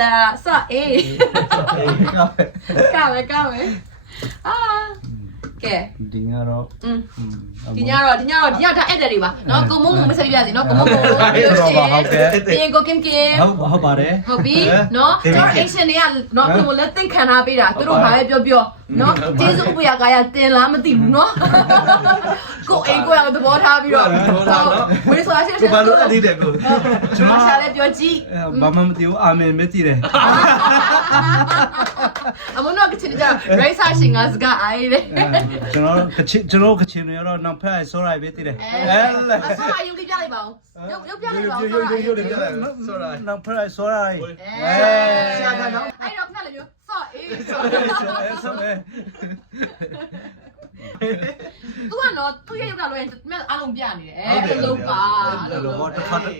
da sa eh. Kame. Ah. Kệ. Dinero. Dinero ta edit တွေပါနော်ကိုမုံမမဆက်ပြရစီနော်ကိုမုံကိုပြင်ကိုကင်ဟုတ်ပါတယ် ဟုတ်ပြီနော်ကျွန်တော် action တွေကနော်ကိုမလက်သိခံထားပေးတာသူတို့ဘာပဲပြောနော်ကျေးဇူးဥပယကာယတင်လားမသိဘူးနော်ကိုအိမ်ကိုရသဘောထားပြီးတော့ဝေးဆိုတာရှိတယ် ဘာလို့အတိတ်ကို ကျွန်တော်ရှာလဲပြောကြည့် ဘာမှမသိဘူးအာမင်ပဲတည်တယ် အမနောကချင်ကြ race ရှင်ကစကားအိုင်လေ ကျွန်တော်ကချင်တွေတော့နောက်ဖက်ဆိုရိုက်ပဲတည်တယ် အဆောအယူလေးပြလိုက်ပါဦးရုပ်ပြလိုက်ပါဦး ရုပ်တယ်ပြလိုက်ဆောရာ နောက်ဖက်ဆိုရိုက် ရှာပါတော့အဲ့တော့ခဏလေးမျိုးဆော့အေးဆော့ ပဲ သူကနော်သူရဲ့ရုပ်ကလွယ်မြတ်အားလုံးပြနေတယ်အဲ့လိုပါ ဘောတစ်ခါတော့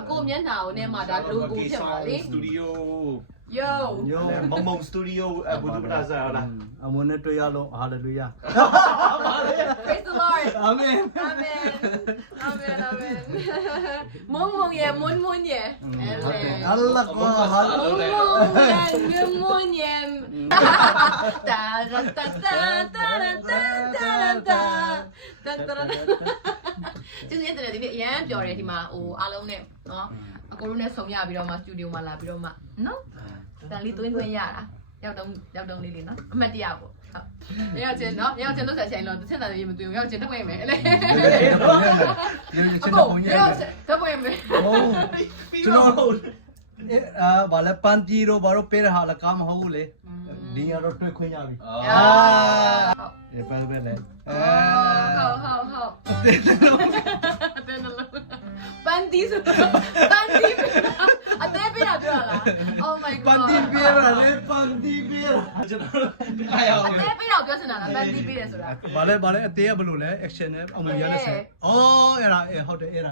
အကိုမျက်နှာကိုနဲ့မှဒါ logo ဖြစ်ပါလေ စတူဒီယို yo မုံစတူဒီယိုဘူဒူပလာဇာလား အမွန်နဲ့တွေ့ရလို့ဟာလေလုယာ praise the lord အာမင် amen မုံရဲ့မွန်းရဲ့ အလ္လာဟ်ကောဟာ မုံရဲ့တာကျေးဇူးတင်တယ်ဒီနေ့အရန်ပျော်တယ်ဒီမှာဟိုအားလုံးနဲ့နော်အကိုတို့နဲ့ဆုံရပြီးတော့မှစတူဒီယိုမှာလာပြီးတော့မှနော်တန်လေးသွင်းခွင့်ရတာရောက်တုံးလေးနော်အမှတ်တရပေါ့ဟုတ်ရောက်ချင်းနော်ရောက်ချင်းလို့ဆက်ချင်းလို့တစ်ချက်တည်းမသွင်းရောက်ချင်းတက်ပွင့်မယ်လေအကိုရောက်တက်ပွင့်မယ် ကျွန်တော်ဘာလဲပန်တီရောဘာလို့ပေးရဟာလကားမဟုတ်ဘူးလေဒီရတော့တွေ့ခွင့်ရပြီပဲလေ ဟုတ်ပန်တီဆိုပန်တီအသေးပေးတာပြောလား Oh my god ပန်တီပေးရလေပန်တီပေးရကျွန်တော်အားရအောင် အသေးပေးတော့ပြောစင်တာလားပန်တီပေးတယ်ဆိုတာ ဘာလဲအသေးကဘလို့လဲ action နဲ့အမှုရတဲ့ဆက်အော်အဲ့ဒါဟုတ်တယ်အဲ့ဒါ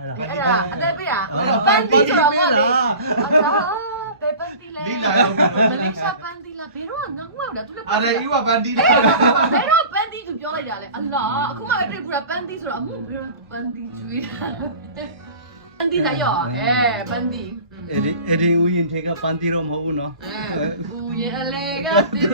အသေးပေးတာပန်တီဆိုတော့ကလေဘယ်ပန်တီလဲ လီလာရောက် မလေးရှားပန်တီလားဘယ်တော့ငါငေါ့တာသူလည်း အရေဤဝပန်တီ ဘယ်တော့ပန်တီသူပြောလိုက်တာလဲအလားအခုမှတွေ့ဘူးလားပန်တီဆိုတော့အမှုဘယ်တော့ပန်တီကျွေးတာပန်တီသားရောပန်တီ အဲ့ဒီဦးရင်ထေကပန်တီတော့မဟုတ်ဘူးနော် ဦးရဲ့အလေကတည်းက